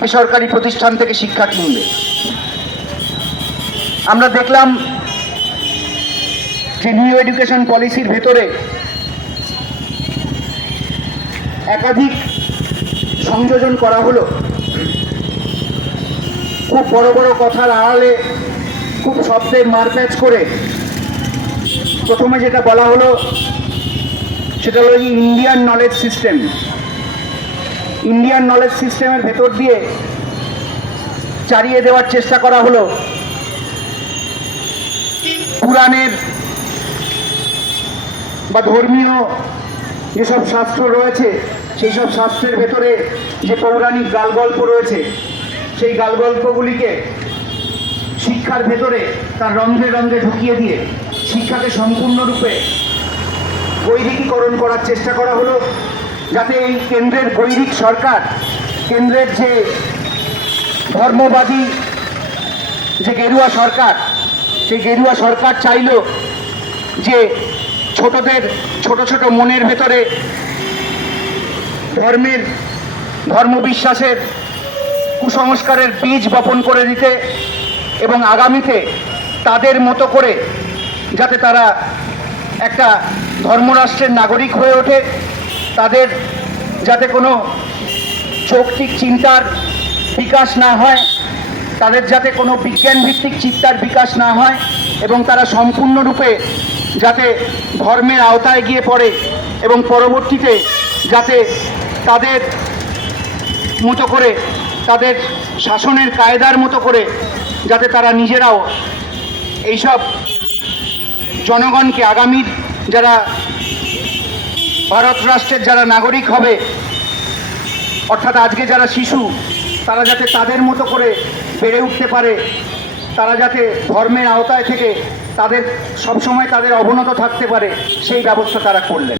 বেসরকারি প্রতিষ্ঠান থেকে শিক্ষা কিনবে। আমরা দেখলাম যে নিউ এডুকেশন পলিসির ভেতরে একাধিক সংযোজন করা হলো। খুব বড় বড় কথার আড়ালে খুব শব্দের মারপ্যাচ করে প্রথমে যেটা বলা হলো সেটা হলো Indian knowledge system. Indian knowledge সিস্টেমের ভেতর দিয়ে চালিয়ে দেওয়ার চেষ্টা করা হলো পুরাণের বা ধর্মীয় যেসব শাস্ত্র রয়েছে সেই সব শাস্ত্রের ভেতরে যে পৌরাণিক গালগল্প রয়েছে সেই গালগল্পগুলিকে শিক্ষার ভেতরে তার রন্ধ্রে রন্ধ্রে ঢুকিয়ে দিয়ে শিক্ষাকে সম্পূর্ণরূপে বৈদিকীকরণ করার চেষ্টা করা হলো, যাতে এই কেন্দ্রের বৈদিক সরকার, কেন্দ্রের যে ধর্মবাদী যে গেরুয়া সরকার, সেই গেরুয়া সরকার চাইল যে ছোটদের ছোট ছোট মনের ভেতরে ধর্মবিশ্বাসের কুসংস্কারের বীজ বপন করে দিতে এবং আগামীতে তাদের মতো করে যাতে তারা একটা ধর্মরাষ্ট্রের নাগরিক হয়ে ওঠে, তাদের যাতে কোনো যৌক্তিক চিন্তার বিকাশ না হয়, তাদের যাতে কোনো বিজ্ঞানভিত্তিক চিন্তার বিকাশ না হয় এবং তারা সম্পূর্ণরূপে যাতে ধর্মের আওতায় গিয়ে পড়ে এবং পরবর্তীতে যাতে তাদের মতো করে তাদের শাসনের কায়দার মতো করে যাতে তারা নিজেরাও এইসব জনগণকে, আগামীর যারা ভারত রাষ্ট্রের যারা নাগরিক হবে, অর্থাৎ আজকে যারা শিশু, তারা যাতে তাদের মতো করে বেড়ে উঠতে পারে, তারা যাতে ধর্মের আওতায় থেকে তাদের সবসময় তাদের অবনত থাকতে পারে, সেই ব্যবস্থা তারা করলেন।